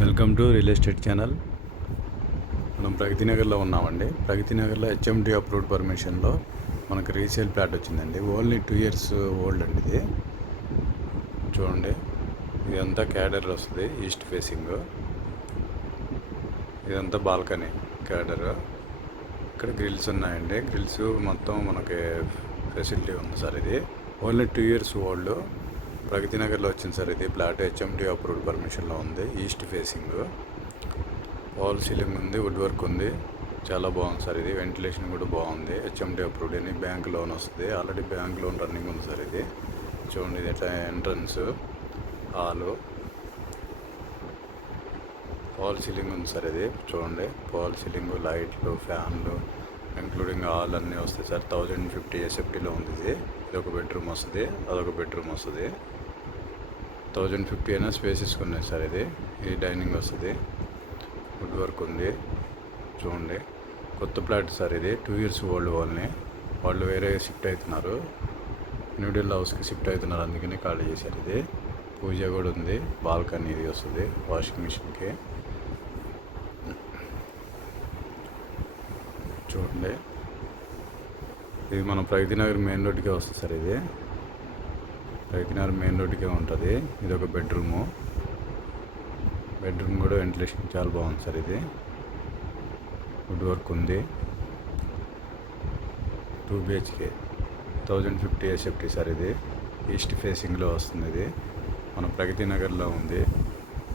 Welcome to real estate channel. మనం ప్రగతి నగర్లో ఉన్నామండి. ప్రగతి నగర్లో హెచ్ఎండి అప్రూవ్డ్ పర్మిషన్లో మనకు రీసేల్ ప్లాట్ వచ్చిందండి. ఓన్లీ 2 years ఓల్డ్ అండి ఇది. చూడండి, ఇదంతా క్యాడర్ వస్తుంది, ఈస్ట్ ఫేసింగ్. ఇదంతా బాల్కనీ క్యాడర్. ఇక్కడ గ్రిల్స్ ఉన్నాయండి. గ్రిల్స్ మొత్తం మనకి ఫెసిలిటీ ఉంది సార్. ఇది ఓన్లీ 2 years ఓల్డ్. ప్రగతి నగర్లో వచ్చింది సార్. ఇది ప్లాట్ హెచ్ఎండి అప్రూవ్డ్ పర్మిషన్లో ఉంది. ఈస్ట్ ఫేసింగ్, వాల్ సీలింగ్ ఉంది, వుడ్ వర్క్ ఉంది. చాలా బాగుంది సార్. ఇది వెంటిలేషన్ కూడా బాగుంది. హెచ్ఎండి అప్రూవ్డ్ అని బ్యాంక్ లోన్ వస్తుంది. ఆల్రెడీ బ్యాంక్ లోన్ రన్నింగ్ ఉంది సార్. ఇది చూడండి, ఇది ఎట్లా ఎంట్రన్స్, హాలు, వాల్ సీలింగ్ ఉంది సార్. ఇది చూడండి, వాల్ సీలింగ్, లైట్లు, ఫ్యాన్లు ఇంక్లూడింగ్ హాల్ అన్నీ వస్తాయి సార్. 1050 ఎస్ఎఫ్టీలో ఉంది. ఇది ఒక బెడ్రూమ్ వస్తుంది, అదొక బెడ్రూమ్ వస్తుంది. 1050 అయినా స్పేసెస్ ఉన్నాయి సార్. ఇది డైనింగ్ వస్తుంది, వుడ్ వర్క్ ఉంది. చూడండి, కొత్త ప్లాట్ సార్. ఇది 2 years ఓల్డ్. వాళ్ళు వేరే షిఫ్ట్ అవుతున్నారు, న్యూడిల్ హౌస్కి షిఫ్ట్ అవుతున్నారు, అందుకని ఖాళీ చేశారు. ఇది పూజ కూడా ఉంది, బాల్కనీ ఇది వస్తుంది, వాషింగ్ మిషన్కి. చూడండి, ఇది మన ప్రగతి నగర్ మెయిన్ రోడ్డుకే వస్తుంది సార్. ఇది ప్రగతి నగర్ మెయిన్ రోడ్డుకే ఉంటుంది. ఇది ఒక బెడ్రూమ్ కూడా వెంటిలేషన్ చాలా బాగుంది సార్. ఇది వుడ్ వర్క్ ఉంది. 2 BHK, 1050 ఎస్ఎఫ్టీ సార్. ఇది ఈస్ట్ ఫేసింగ్లో వస్తుంది. ఇది మన ప్రగతి నగర్లో ఉంది.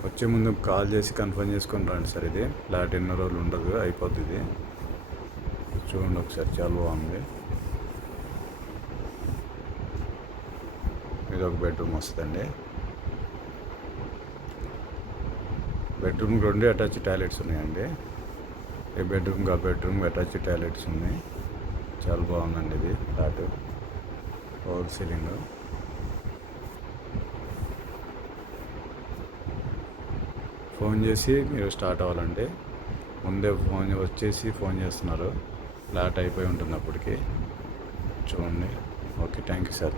వచ్చే ముందు కాల్ చేసి కన్ఫర్మ్ చేసుకొని రండి సార్. ఇది ఫ్లాట్ ఎన్నో రోజులు ఉండదు, అయిపోతుంది. చూడండి ఒకసారి, చాలా బాగుంది. ఇది ఒక బెడ్రూమ్ వస్తుందండి. బెడ్రూమ్ 2 అటాచ్ టాయిలెట్స్ ఉన్నాయండి. ఈ బెడ్రూమ్కి ఆ బెడ్రూమ్ అటాచ్ టాయిలెట్స్ ఉన్నాయి. చాలా బాగుందండి ఇది ఫ్లాట్. Wall ceiling. ఫోన్ చేసి మీరు స్టార్ట్ అవ్వాలంటే ముందే ఫోన్ చేస్తున్నారు. ఫ్లాట్ అయిపోయి ఉంటుంది అప్పటికి. చూడండి. Okay, thank you sir.